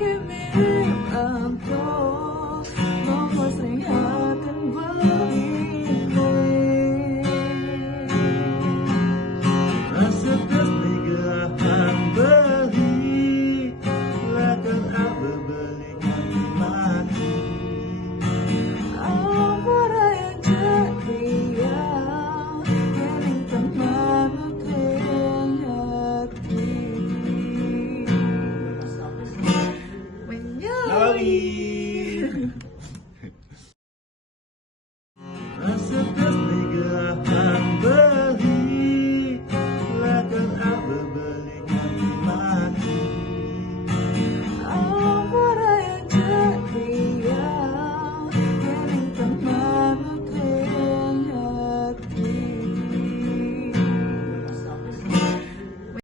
mirip aku, mau sering hati begini. Rasa kesetiaan beli, lakukan apa beli mati. Apa yang ceria, ini teman hati. Rasa kesetiaan